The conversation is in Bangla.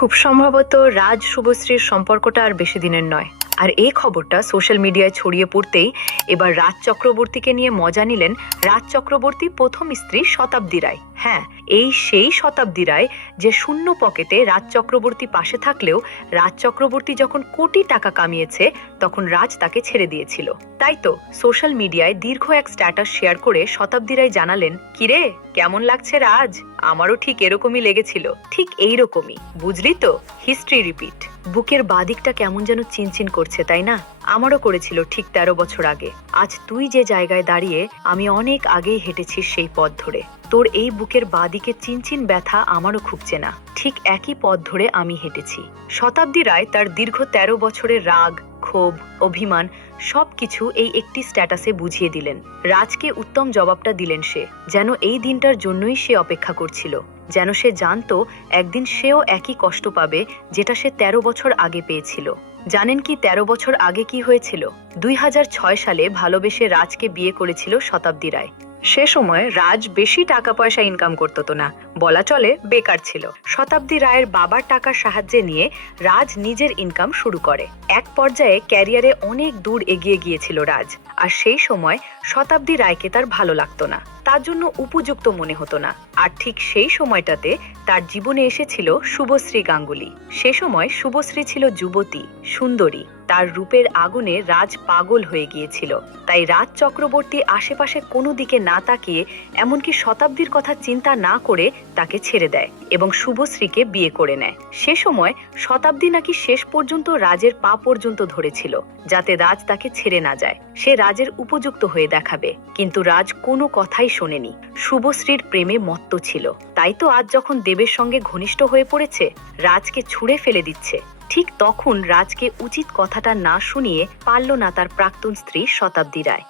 খুব সম্ভবত রাজ শুভশ্রীর সম্পর্কটা আর বেশি দিনের নয়। আর এই খবরটা সোশ্যাল মিডিয়ায় ছড়িয়ে পড়তেই এবার রাজ চক্রবর্তীকে নিয়ে মজা নিলেন রাজ চক্রবর্তী প্রথম স্ত্রী শতাব্দী রায়। হ্যাঁ, এই সেই শতাব্দী রায় যে শূন্য পকেটে রাজ চক্রবর্তী পাশে থাকলেও রাজ চক্রবর্তী যখন কোটি টাকা কামিয়েছে তখন রাজ তাকে ছেড়ে দিয়েছিল। তাই তো সোশ্যাল মিডিয়ায় দীর্ঘ এক স্ট্যাটাস শেয়ার করে শতাব্দী রায় জানালেন, কিরে কেমন লাগছে রাজ? আমারও ঠিক এরকমই লেগেছিল, ঠিক এইরকমই, বুঝলি তো? History repeat. বুকের বাদিকটা কেমন যেন চিনচিন করছে, তাই না? আমারও করেছিল ঠিক 13 বছর আগে। আজ তুই যে জায়গায় দাঁড়িয়ে, আমি অনেক আগেই হেঁটেছিস সেই পথ ধরে। তোর এই বুকের বাদিকে চিনচিন ব্যথা আমারও খুব চেনা। ঠিক একই পথ ধরে আমি হেঁটেছি। শতাব্দী রায় তার দীর্ঘ 13 বছরের রাগ, ক্ষোভ, অভিমান সবকিছু এই একটি স্ট্যাটাসে বুঝিয়ে দিলেন। রাজকে উত্তম জবাবটা দিলেন সে, যেন এই দিনটার জন্যই সে অপেক্ষা করছিল, যেন সে জানতো একদিন সেও একই কষ্ট পাবে যেটা সে 13 বছর আগে পেয়েছিল। জানেন কি 13 বছর আগে কি হয়েছিল? 2006 সালে ভালোবেসে রাজকে বিয়ে করেছিল শতাব্দী রায়। সে সময় রাজ বেশি টাকা পয়সা ইনকাম করতো না, বলা চলে বেকার ছিল। শতাব্দী রায়ের বাবার টাকার সাহায্যে নিয়ে রাজ নিজের ইনকাম শুরু করে। এক পর্যায়ে ক্যারিয়ারে অনেক দূর এগিয়ে গিয়েছিল রাজ। আর সেই সময় শতাব্দী রায়কে তার ভালো লাগতো না, তার জন্য উপযুক্ত মনে হতো না। আর ঠিক সেই সময়টাতে তার জীবনে এসেছিল শুভশ্রী গাঙ্গুলি। সে সময় শুভশ্রী ছিল যুবতী, সুন্দরী। তার রূপের আগুনে রাজ পাগল হয়ে গিয়েছিল। তাই রাজ চক্রবর্তী আশেপাশে কোনো দিকে না তাকিয়ে, এমনকি শতাব্দীর কথা চিন্তা না করে তাকে ছেড়ে দেয় এবং শুভশ্রীকে বিয়ে করে নেয়। সে সময় শতাব্দী নাকি শেষ পর্যন্ত রাজের পা পর্যন্ত ধরেছিল, যাতে রাজ তাকে ছেড়ে না যায়। সে রাজের উপযুক্ত হয়ে দেখাবে, কিন্তু রাজ কোনো কথাই শোনেনি। শুভশ্রীর প্রেমে মত্ত ছিল। তাই তো আজ যখন দেবের সঙ্গে ঘনিষ্ঠ হয়ে পড়েছে, রাজকে ছুঁড়ে ফেলে দিচ্ছে। ঠিক তখন রাজকে উচিত কথাটা না শুনিয়ে পারল না তার প্রাক্তন স্ত্রী শতাব্দী রায়।